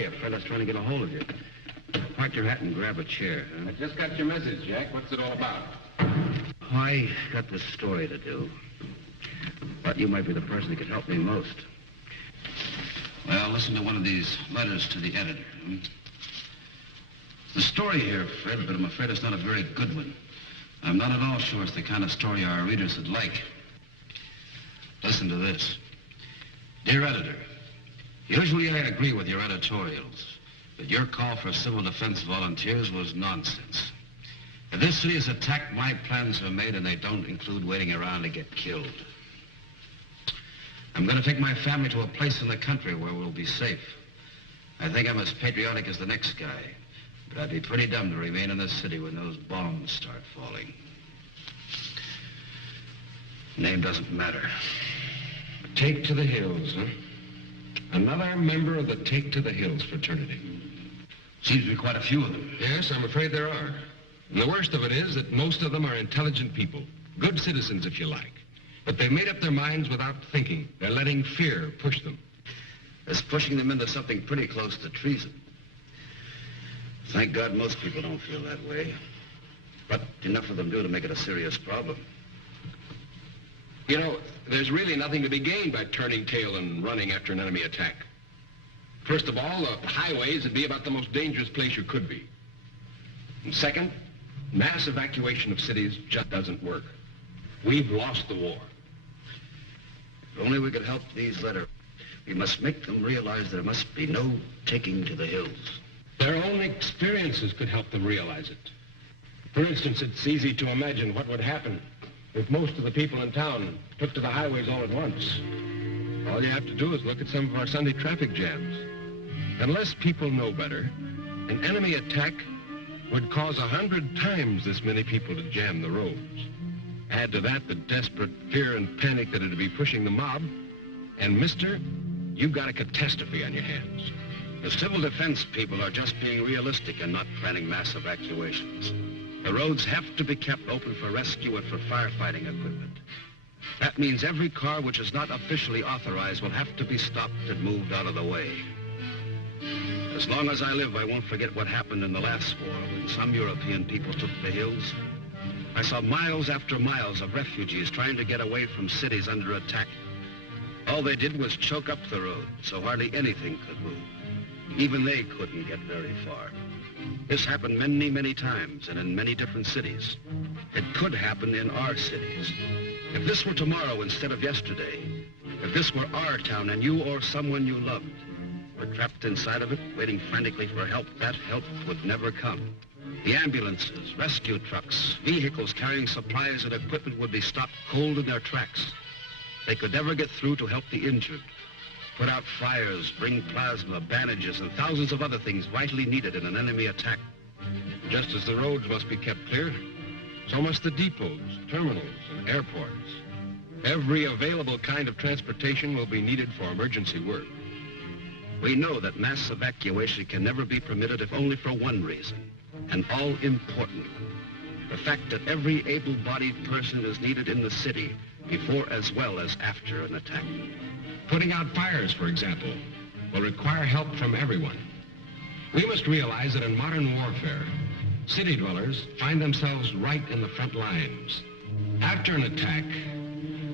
you, Fred? I was trying to get a hold of you. Park your hat and grab a chair. Huh? I just got your message, Jack. What's it all about? I got this story to do. But you might be the person that could help me most. Well, listen to one of these letters to the editor. The story here, Fred, but I'm afraid it's not a very good one. I'm not at all sure it's the kind of story our readers would like. Listen to this. Dear editor, usually I agree with your editorials, but your call for civil defense volunteers was nonsense. If this city is attacked, my plans are made, and they don't include waiting around to get killed. I'm going to take my family to a place in the country where we'll be safe. I think I'm as patriotic as the next guy, but I'd be pretty dumb to remain in this city when those bombs start falling. Name doesn't matter. Take to the Hills, huh? Another member of the Take to the Hills fraternity. Seems to be quite a few of them. Yes, I'm afraid there are. And the worst of it is that most of them are intelligent people. Good citizens, if you like. But they've made up their minds without thinking. They're letting fear push them. It's pushing them into something pretty close to treason. Thank God most people don't feel that way. But enough of them do to make it a serious problem. You know, there's really nothing to be gained by turning tail and running after an enemy attack. First of all, the highways would be about the most dangerous place you could be. And second, mass evacuation of cities just doesn't work. We've lost the war. If only we could help these letters. We must make them realize there must be no taking to the hills. Their own experiences could help them realize it. For instance, it's easy to imagine what would happen if most of the people in town took to the highways all at once. All you have to do is look at some of our Sunday traffic jams. Unless people know better, an enemy attack would cause 100 times this many people to jam the roads. Add to that the desperate fear and panic that it'd be pushing the mob, and mister, you've got a catastrophe on your hands. The civil defense people are just being realistic and not planning mass evacuations. The roads have to be kept open for rescue and for firefighting equipment. That means every car which is not officially authorized will have to be stopped and moved out of the way. As long as I live, I won't forget what happened in the last war when some European people took the hills. I saw miles after miles of refugees trying to get away from cities under attack. All they did was choke up the road, so hardly anything could move. Even they couldn't get very far. This happened many, many times and in many different cities. It could happen in our cities. If this were tomorrow instead of yesterday, if this were our town and you or someone you loved were trapped inside of it, waiting frantically for help, that help would never come. The ambulances, rescue trucks, vehicles carrying supplies and equipment would be stopped cold in their tracks. They could never get through to help the injured, put out fires, bring plasma, bandages, and thousands of other things vitally needed in an enemy attack. Just as the roads must be kept clear, so must the depots, terminals, and airports. Every available kind of transportation will be needed for emergency work. We know that mass evacuation can never be permitted if only for one reason, an all-important one. The fact that every able-bodied person is needed in the city before as well as after an attack. Putting out fires, for example, will require help from everyone. We must realize that in modern warfare, city dwellers find themselves right in the front lines. After an attack,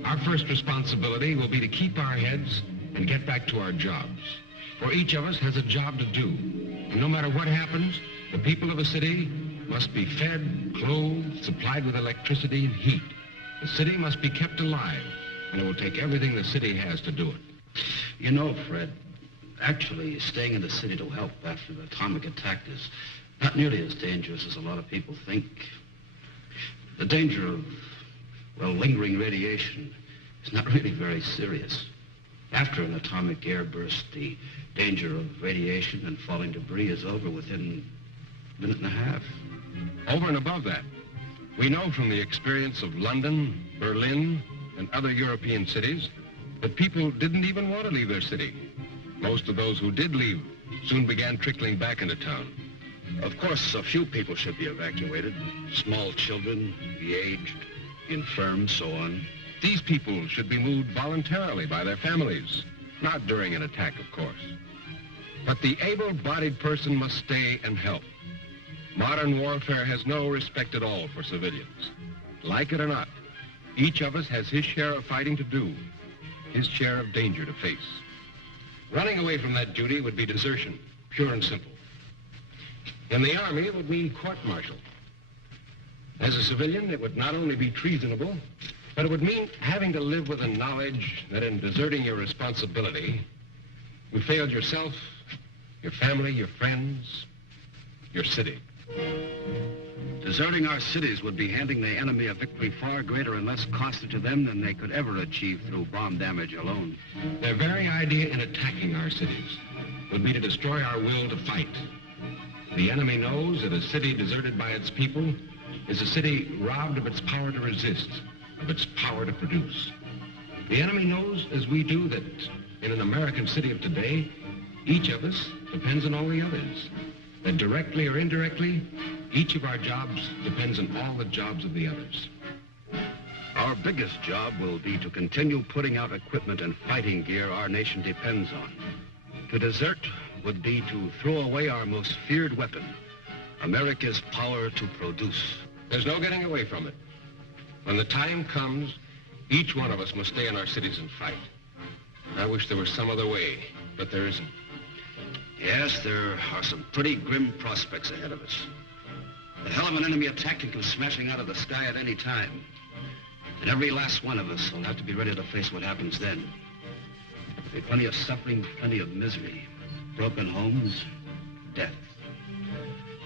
our first responsibility will be to keep our heads and get back to our jobs. For each of us has a job to do. And no matter what happens, the people of a city must be fed, clothed, supplied with electricity and heat. The city must be kept alive, and it will take everything the city has to do it. You know, Fred, actually staying in the city to help after the atomic attack is not nearly as dangerous as a lot of people think. The danger of, well, lingering radiation is not really very serious. After an atomic airburst, the danger of radiation and falling debris is over within a minute and a half. Over and above that, we know from the experience of London, Berlin, and other European cities that people didn't even want to leave their city. Most of those who did leave soon began trickling back into town. Of course, a few people should be evacuated. Small children, the aged, infirm, so on. These people should be moved voluntarily by their families, not during an attack, of course. But the able-bodied person must stay and help. Modern warfare has no respect at all for civilians. Like it or not, each of us has his share of fighting to do, his share of danger to face. Running away from that duty would be desertion, pure and simple. In the Army, it would mean court-martial. As a civilian, it would not only be treasonable, but it would mean having to live with the knowledge that in deserting your responsibility, you failed yourself, your family, your friends, your city. Deserting our cities would be handing the enemy a victory far greater and less costly to them than they could ever achieve through bomb damage alone. Their very idea in attacking our cities would be to destroy our will to fight. The enemy knows that a city deserted by its people is a city robbed of its power to resist, of its power to produce. The enemy knows, as we do, that in an American city of today, each of us depends on all the others. That directly or indirectly, each of our jobs depends on all the jobs of the others. Our biggest job will be to continue putting out equipment and fighting gear our nation depends on. To desert would be to throw away our most feared weapon, America's power to produce. There's no getting away from it. When the time comes, each one of us must stay in our cities and fight. I wish there was some other way, but there isn't. Yes, there are some pretty grim prospects ahead of us. The hell of an enemy attack can come smashing out of the sky at any time. And every last one of us will have to be ready to face what happens then. There'll be plenty of suffering, plenty of misery, broken homes, death.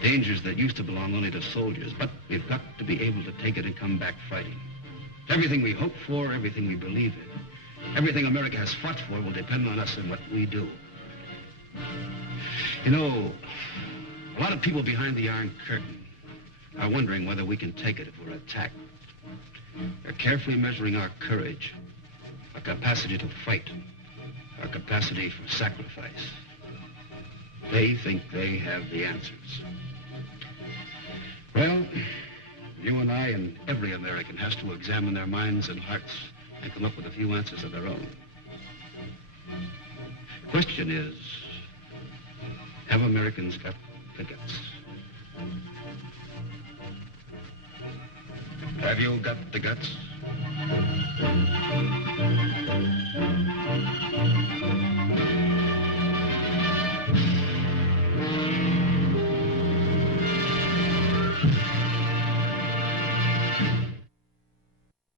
Dangers that used to belong only to soldiers, but we've got to be able to take it and come back fighting. Everything we hope for, everything we believe in, everything America has fought for will depend on us and what we do. You know, a lot of people behind the Iron Curtain are wondering whether we can take it if we're attacked. They're carefully measuring our courage, our capacity to fight, our capacity for sacrifice. They think they have the answers. Well, you and I and every American has to examine their minds and hearts and come up with a few answers of their own. The question is, have Americans got the guts? Have you got the guts?